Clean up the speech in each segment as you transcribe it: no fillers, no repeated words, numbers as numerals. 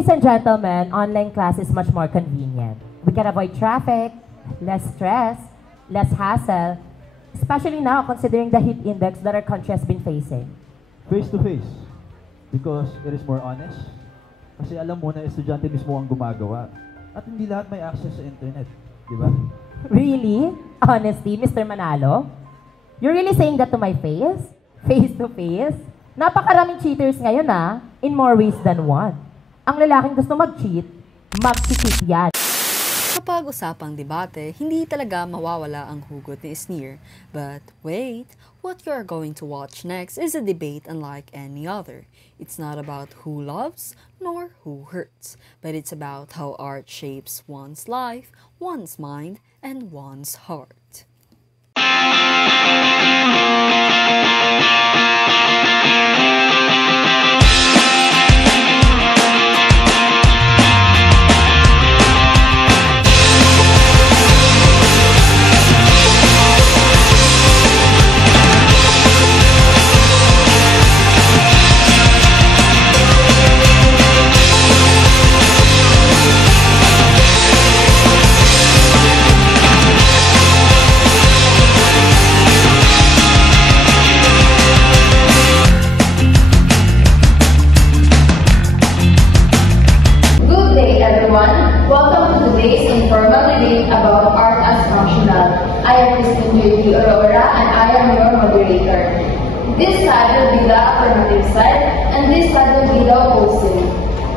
Ladies and gentlemen, online class is much more convenient. We can avoid traffic, less stress, less hassle, especially now considering the heat index that our country has been facing. Face-to-face, because it is more honest. Kasi alam mo na estudyante mismo ang gumagawa. At hindi lahat may access sa internet, di ba? Really? Honestly, Mr. Manalo? You're really saying that to my face? Face-to-face? Napakaraming cheaters ngayon in more ways than one. Ang lalaking gusto mag-cheat, mag-cheat yan. Kapag usapang debate, hindi talaga mawawala ang hugot ni Sneer. But wait, what you are going to watch next is a debate unlike any other. It's not about who loves nor who hurts, but it's about how art shapes one's life, one's mind, and one's heart. Welcome to today's informal debate about art as functional. I am Christine J.P. Aurora and I am your moderator. This side will be the affirmative side and this side will be the opposite.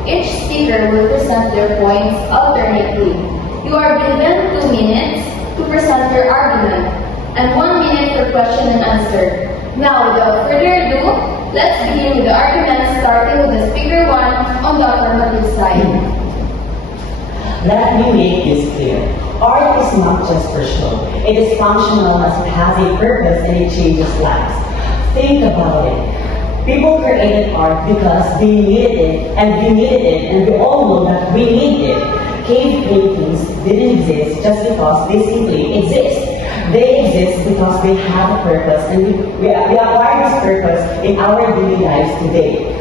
Each speaker will present their points alternately. You are given 2 minutes to present your argument and 1 minute for question and answer. Now, without further ado, let's begin with the argument starting with the speaker 1 on the affirmative side. Let me make this clear. Art is not just for show. It is functional as it has a purpose and it changes lives. Think about it. People created art because they needed it, and we needed it, and we all know that we need it. Cave paintings didn't exist just because they simply exist. They exist because they have a purpose, and we acquire this purpose in our daily lives today.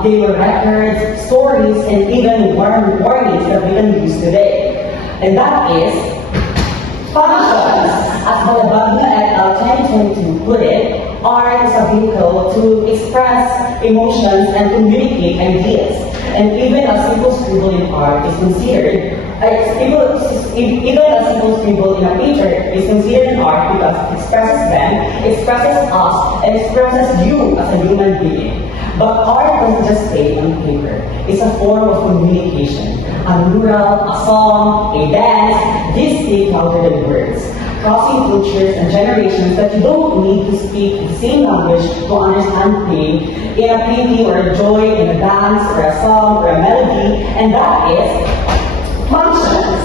They were records, stories, and even warnings that we can use today. And that is functions. As Balabagna et al. 2022 put it, art is a vehicle to express emotions and communicate ideas. And even a simple scribble in art is considered, even a simple scribble in a picture is considered an art because it expresses them, expresses us, and expresses you as a human being. But art doesn't just stay on paper. It's a form of communication. A mural, a song, a dance, these speak louder than words. Crossing cultures and generations that you don't need to speak the same language to understand pain in a painting or a joy in a dance or a song or a melody, and that is functions.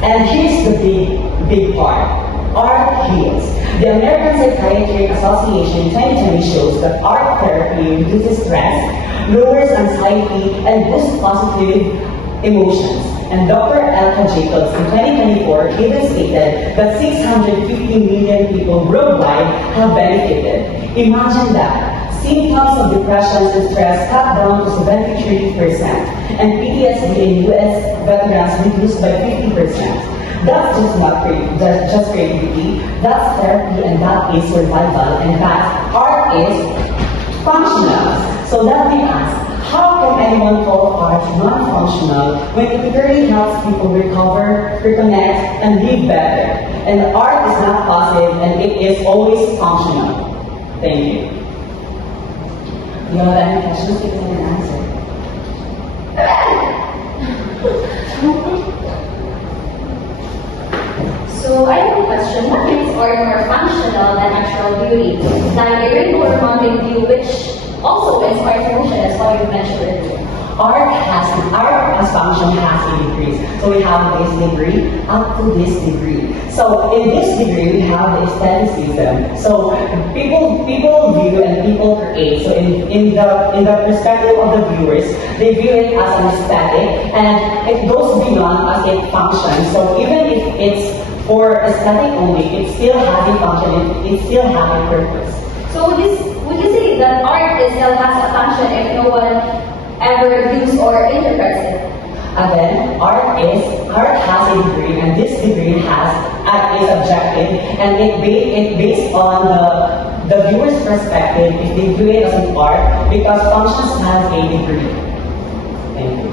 And here's the big part. Art heals. The American Psychiatric Association 2020 shows that art therapy reduces stress, lowers anxiety, and boosts positive emotions. And Dr. Elka Jacobs in 2024 even stated that 650 million people worldwide have benefited. Imagine that. Symptoms of depression and stress cut down to 73%, and PTSD in US veterans reduced by 50%. That's just not just creativity, that's therapy, and that is survival, and that art is functional. So let me ask, how can anyone call art non-functional when it really helps people recover, reconnect, and live better? And art is not passive, and it is always functional. Thank you. Do you have any questions? You can answer. So I have a question. What makes art more functional than natural beauty? Like a rainbow or mountain view, which also inspires emotion, as what you mentioned earlier. Art as function has a degree. So we have this degree up to this degree. So in this degree we have the aestheticism. So people view and people create. So in the perspective of the viewers, they view it as an aesthetic, and it goes beyond as a function. So even if it's for aesthetic only, it still has a function, it still has a purpose. So would you say that art itself has a function if no one ever use or interpret it. Again, art has a degree, and this degree is objective, and it based on the viewer's perspective if they view it as an art, because functions has a degree. Thank you.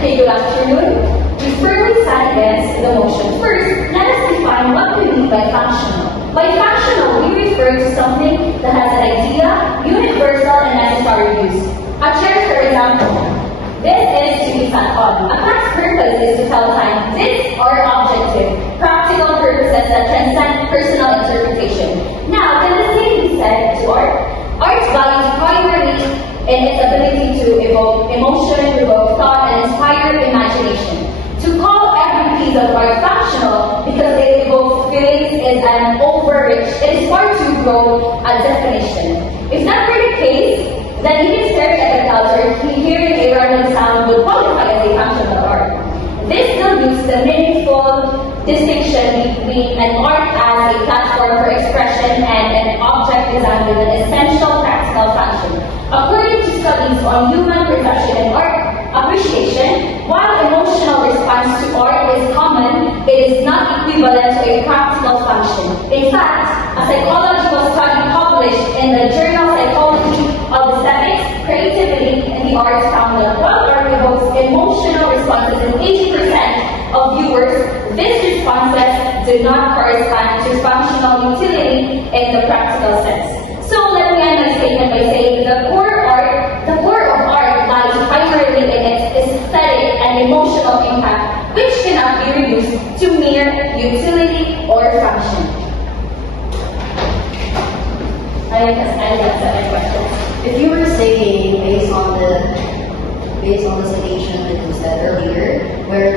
Okay, good afternoon. We firmly stand against the motion. First, let us define what we mean by functional. By functional, we refer to something that has an idea, universal, and necessary use. A chair, for example. This is to be sat on. A clock's purpose is to tell time. These are objective, practical purposes that transcend personal interpretation. Now, can the same be said to art? Art's value is primarily in its ability to evoke emotion, evoke thought, and inspire imagination. To call every piece of art functional because it evokes feelings is an overreach. It is far too broad a definition. If that were the case, then even staring at the clouds or hearing a random sound would qualify as a functional art. This dilutes the meaningful distinction between an art as a platform for expression and an object designed with an essential practical function. According to studies on human perception and art appreciation, while emotional response to art is common, it is not equivalent to a practical function. In fact, a psychological study published in the journal Psychology of Aesthetics, Creativity, and the Arts found that while art evokes emotional responses in 80% of viewers, these responses do not correspond to functional utility in the practical sense. So let me end my statement by saying the core of art lies primarily in its aesthetic and emotional impact, which cannot be reduced to mere utility or function. I guess my question. If you were saying based on the citation that you said earlier, where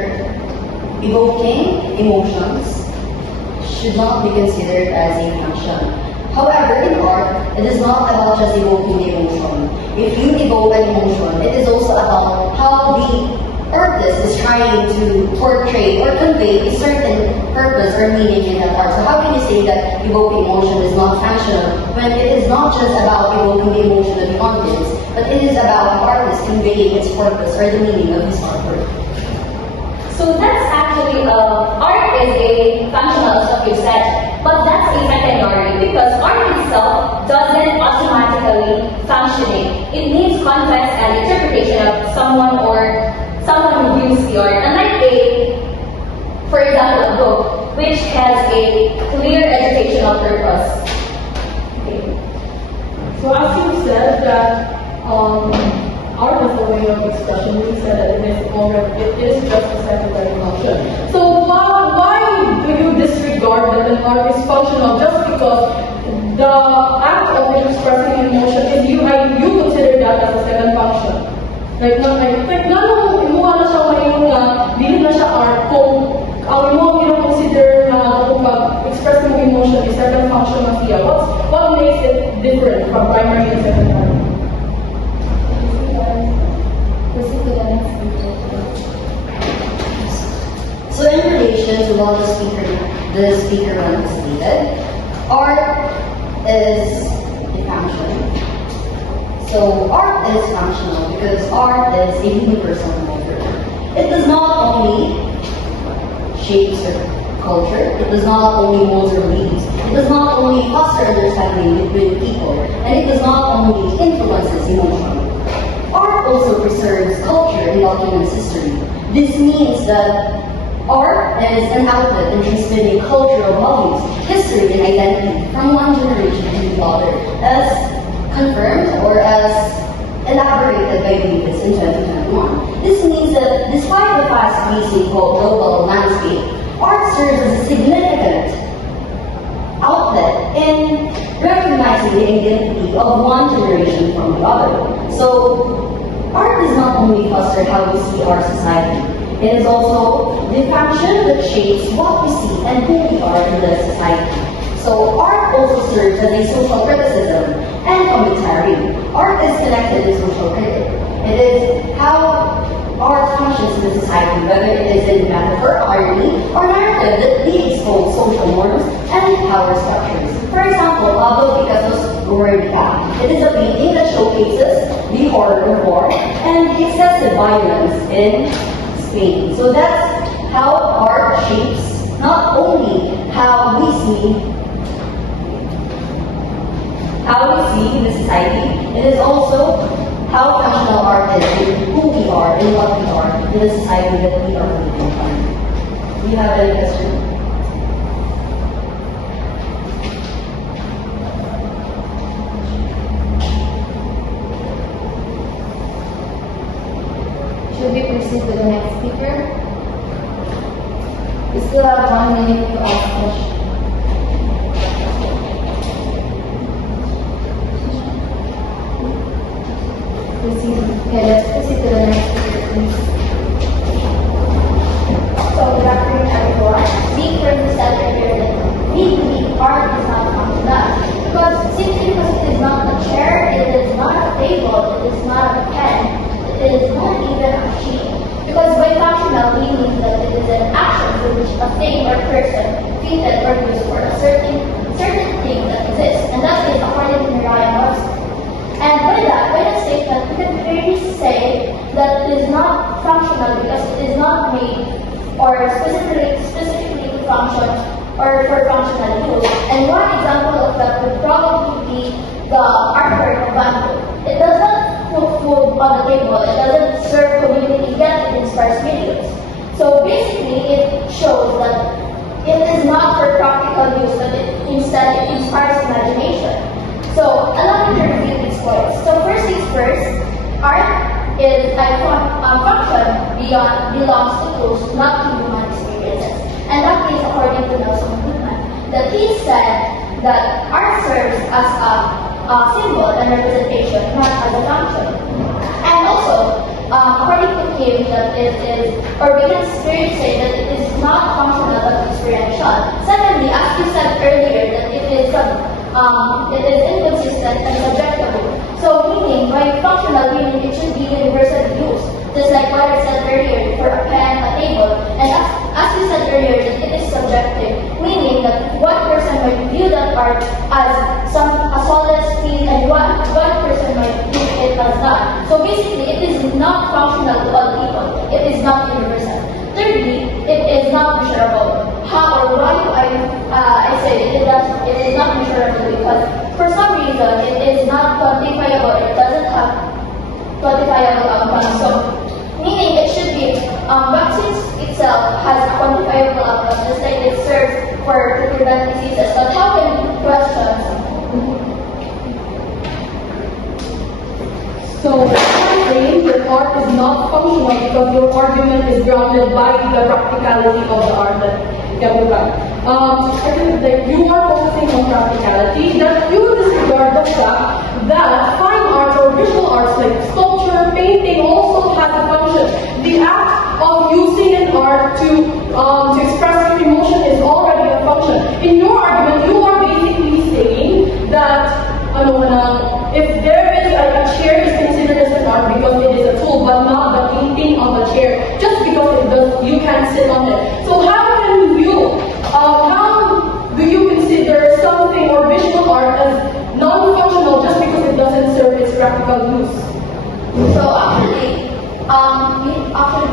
evoking emotions should not be considered as a function. However, in art, it is not about just evoking the emotion. If you evoke an emotion, it is also about how the artist is trying to portray or convey a certain purpose or meaning in that art. So how can you say that evoking emotion is not functional when it is not just about evoking the emotion of the audience, but it is about the artist conveying its purpose or the meaning of his artwork? So that's actually, art is a functional, as what you said, but that's a secondary because art itself doesn't automatically functioning. It needs context and interpretation of someone or someone who views the art. Unlike for example, a book which has a clear educational purpose. Okay. So as you said that art is a way of expression, you said that it is just a secondary function. So why do you disregard that an art is functional just because the act of expressing emotion is you consider that as a second function? Like ganun, imuha na siya ngayon nga, dili na siya art kung ang imo consider na kung pag-express mo emotion is second function na siya. What makes it different from primary and secondary? So in relation to what the speaker once stated, art is a function. So art is functional because art is a universal culture. It does not only shape culture, it does not only mold or leads, it does not only foster understanding between people, and it does not only influences emotion. Art also preserves culture and documents history. This means that art is an outlet in transmitting cultural values, history, and identity from one generation to the other, as confirmed or as elaborated by Davis in 2021. This means that despite the fast-paced global landscape, art serves as a significant outlet in recognizing the identity of one generation from the other. So, art is not only foster how we see our society, it is also the function that shapes what we see and who we are in the society. So, art also serves as a social criticism and commentary. Art is connected to social critique. It is how art functions in the society, whether it is in metaphor, irony, or narrative that expose social norms and power structures. For example, Pablo Picasso's word gap. It is a painting that showcases the horror of war and the excessive violence in Spain. So that's how art shapes not only how we see the society, it is also how functional art is in who we are and what we are in the society that we are living in. Do you have any questions? Should we proceed to the next speaker? We still have 1 minute to ask questions. Okay, let's proceed to the next speaker, please. So, good afternoon, everyone. Being from the center here, we believe art is not functional. Because simply because it is not a chair, it is not a table, it is not a pen, it is not even a sheet. Because by functional, we mean that it is an action for which a thing or person treated or used for a certain thing that exists, and that is according to Mariah Webster. And by that statement, we can clearly say that it is not functional because it is not made or specifically to function or for functional use. And one example of that would probably be the artwork of Van Gogh. It does not put food on the table, it doesn't serve community, yet it inspires millions. So basically, it shows that it is not for practical use, but instead it inspires imagination. So, allow me to review these points. So, first things first, art is a function belongs to tools, not to human experiences. And that is according to Nelson Goodman. That he said that art serves as a symbol and representation, not as a function. And also, according to him, that it is, or we can say that it is not functional but experiential. Secondly, as you said earlier, that it is inconsistent and subjective. So meaning, by functional meaning, it should be universally used. Just like what I said earlier, for a pen, a table. And as you said earlier, that it is subjective, meaning that one person might view that art as a solid thing and one person might view it as not. So basically, it is not functional to all people. It is not universal. Thirdly, it is not measurable. How or why do I say it is not measurable? Because for some reason it is not quantifiable. It doesn't have quantifiable outcomes. So meaning it should be but since itself has a quantifiable outcome, just like it serves to prevent diseases. But how can questions? So, I'm saying that art is not functional because your argument is grounded by the practicality of the art that you got. I think that you are focusing on practicality, that you disregard the fact that fine arts or visual arts like sculpture, painting also has a function. The act of using an art to express your emotion is already a function. In your argument, you are basically saying that if there is a chair is considered as an art because it is a tool, but not the painting on the chair, just because you can sit on it. So how do you consider something or visual art as non-functional just because it doesn't serve its practical use? So actually,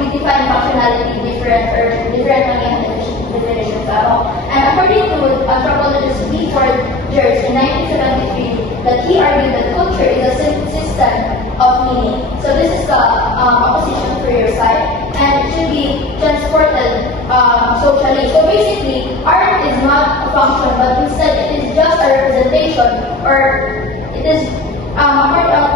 we define functionality differently definitions at all. And according to anthropologist B. Ford Geertz in 1973, that he argued that culture is a system of meaning. So this is the opposition for your side, and it should be transported socially. So basically, art is not a function, but instead it is just a representation, or it is a part of.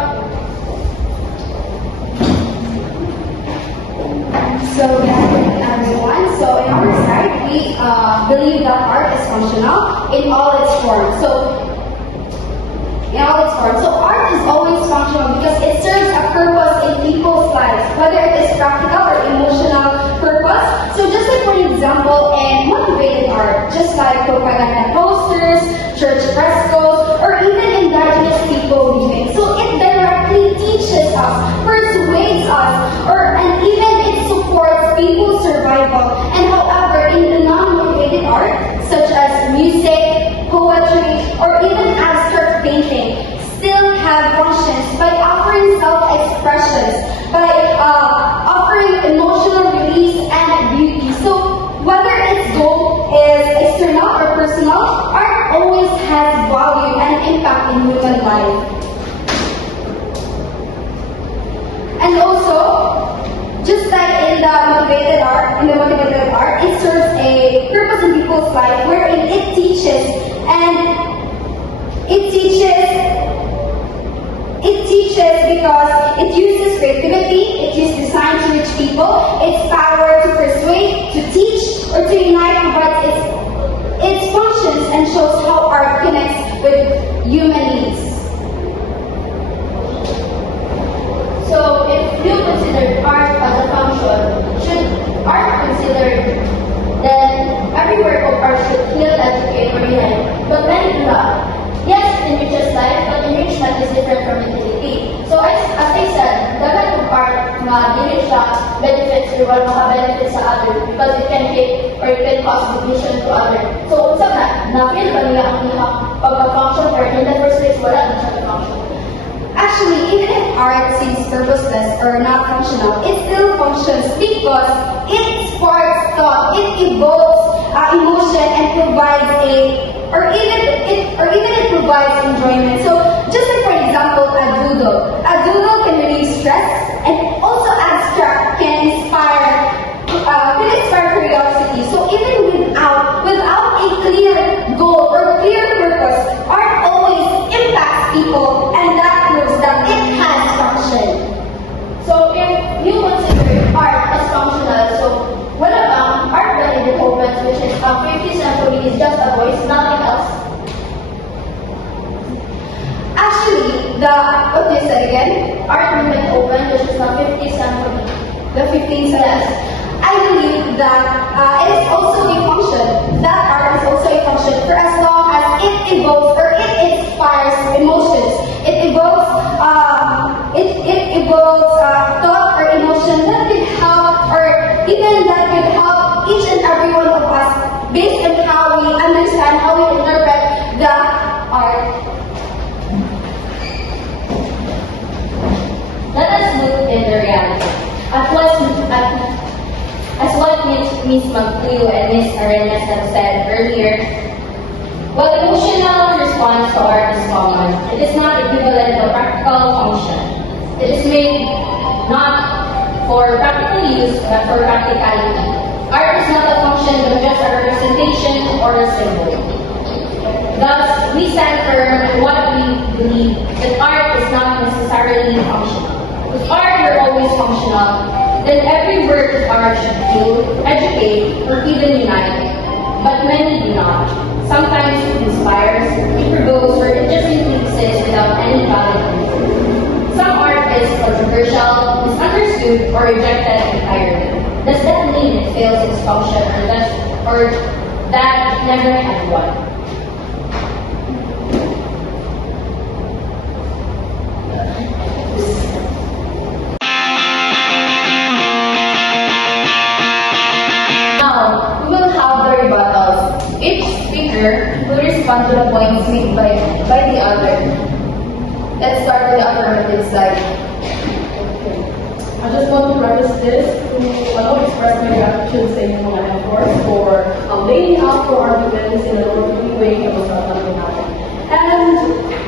So good afternoon, everyone. So in our side, we believe that art is functional in all its forms. So art is always functional because it serves a purpose in people's lives, whether it is practical or emotional purpose. So just like for example, in motivated art, just like propaganda posters, church frescoes, or even indigenous people living. So it directly teaches us, persuades us, and even it supports people's survival. And however, in the non-motivated art, such as music, poetry, or even abstract painting, always has value and impact in human life. And also, just like in the motivated art, it serves a purpose in people's life wherein it teaches because it uses creativity, it uses design to reach people, its power to persuade, to teach, or to unite provides its functions and shows how art connects with human needs. So, if you consider art as a function, should art considered, then every work of art should heal, educate, or unite. But many do not. Yes, enriches life, but enrichment is different from utility. So, as I said, the kind of art na dili siya benefits or wala maka-benefit sa other because it can hit or it can cause division to other. So, unsa na-feel ba niya ang iyang pagka-function or in the first place, wala na siya function? Actually, even if art seems purposeless or not functional, it still functions because it sparks thought, it evokes emotion and provides or even it provides enjoyment. So, just like for example, a doodle can relieve stress, and also abstract can inspire curiosity. So, even without a clear goal or clear purpose, art always impacts people, and that proves that it has function. So, if you consider art as functional, so what about art by Beethoven, which is a 50th century, is just a voice, nothing else? Actually, what do you say again? Art by Beethoven, which is the 50th century. The 15th century. I believe that it is also a function. That art is also a function for as long as it evokes or it inspires emotions. It evokes thought or emotion that could help, or even that could help each and every one of us based on how we understand, how we interpret the art. Let us look in the reality. As what Ms. Magpuyo and Ms. Arenas have said earlier, while emotional response to art is common, it is not equivalent to practical function. It is made not for practical use, but for practicality. Art is not a function, but just a representation or a symbol. Thus, we stand firm in what we believe, that art is not necessarily functional. If art were always functional, then every work of art should heal, educate, or even unite. But many do not. Sometimes it inspires, it provokes, or it just simply exists without any valid reason. Some art is controversial, misunderstood, or rejected entirely. Does that mean it fails its function, or that it never had one? Now, we will have the rebuttals. Each speaker will respond to the points made by the other. Let's start with the affirmative side. I just want to preface this to express my gratitude sa inyong mga efforts for laying out for arguments in a orderly way na usapan natin. And,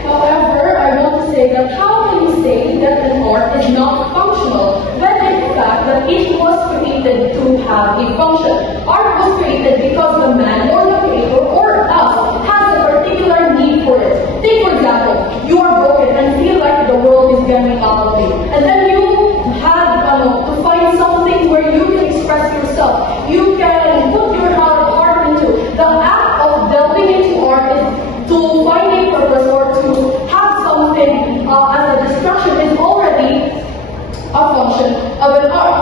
however, I want to say that how can you say that an art is not functional when in fact that it was created to have a function? Art was created because the man or the creator or us has a particular need for it. Take for example, you are broken and feel like the world is getting out of you. And then you have to find something where you can express yourself. You can put your heart into. The act of delving into art is to find a purpose or to have something as a distraction is already a function of an art.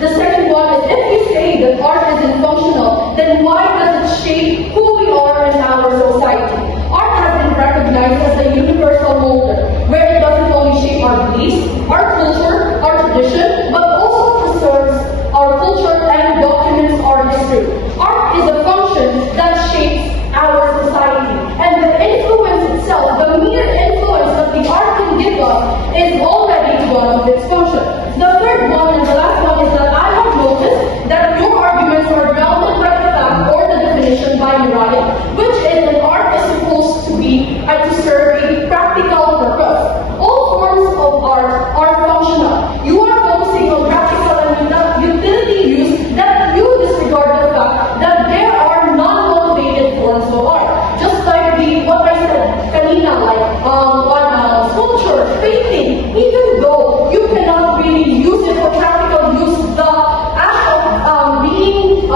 The second one is, if we say that art isn't functional, then why does it shape who we are in our society? Art has been recognized as a universal molder, where it doesn't only shape our beliefs, our culture, our tradition, but also preserves our culture and documents our history. Art is a function that shapes our society, and the influence itself, the mere influence that the art can give us, is already one of its functions. The third one and the last one is that I have noticed that your arguments are grounded by the fact or the definition by Mariah, which is an art is supposed sculpture, painting, even though you cannot really use it for practical use, the act of being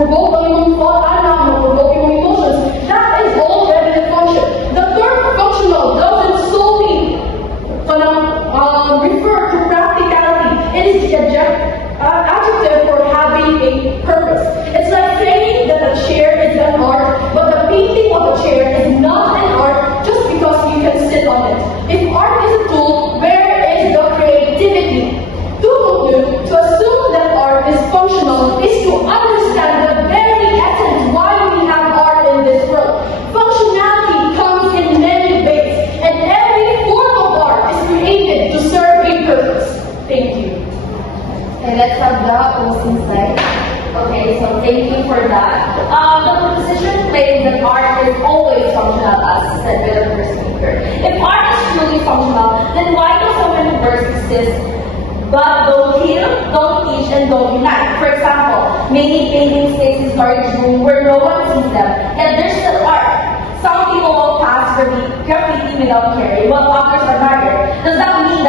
provoke ang iyong thought, provoke yung emotions, that is already the function. The term functional doesn't solely refer to practicality. It is the adjective for having a purpose. It's like saying that a chair is an art, but the painting of a chair is not an art just because you can sit on it. If art is a tool, where is the creativity? To assume that art is functional is to understand the very essence why we have art in this world. Functionality comes in many ways, and every form of art is created to serve a purpose. Thank you. And let's have the closing slide. Okay, so thank you for that. The proposition claims that art is always functional, as said by the first speaker. If art is truly functional, then why do so many words exist but don't heal, don't teach, and don't unite? For example, many paintings take in storage room where no one sees them, yet there's still art. Some people walk past graffiti without caring, while others admire. Does that mean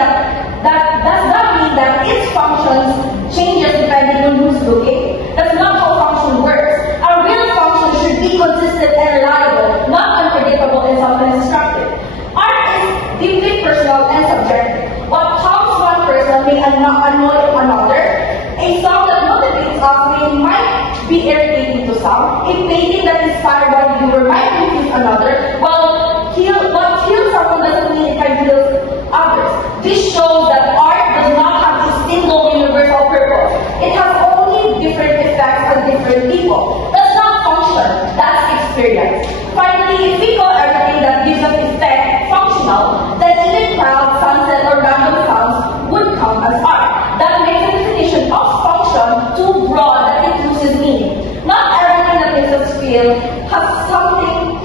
that its functions changes depending on who's looking? That's not how function works. Our real function should be consistent and reliable, not unpredictable and sometimes destructive. Art is deeply personal and subjective. What harms one person may annoy another. A song that motivates us might be irritating to some. A painting that inspired one viewer might confuse another. What kills someone doesn't mean it can heal others. This shows that art does not have a single universal purpose. It has only different effects on different people. That's not function, that's experience. Finally, if we call everything that gives us effect functional, then even clouds, sunset, or random sounds would count as art. That makes the definition of function too broad that it loses meaning. Not everything that makes us feel has a function.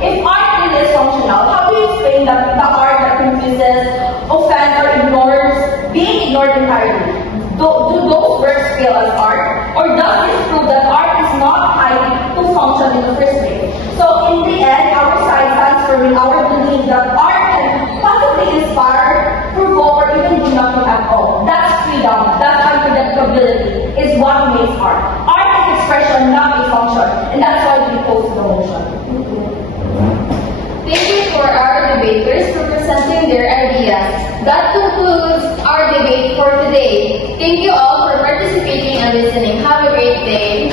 If art really is functional, how do you explain that the art that confuses, offends, or ignores being ignored entirely? Do those works feel as art? Or does this prove that art is not tied to function in the first place? So in the end, our side stands firm in our belief that art can possibly inspire, provoke, or even do nothing at all. That's freedom, that's unpredictability, is what makes art. Art is expression, not a function, and that's why we oppose the motion. Thank you for our debaters for presenting their ideas. That concludes our debate for today. Thank you all for participating and listening. Have a great day.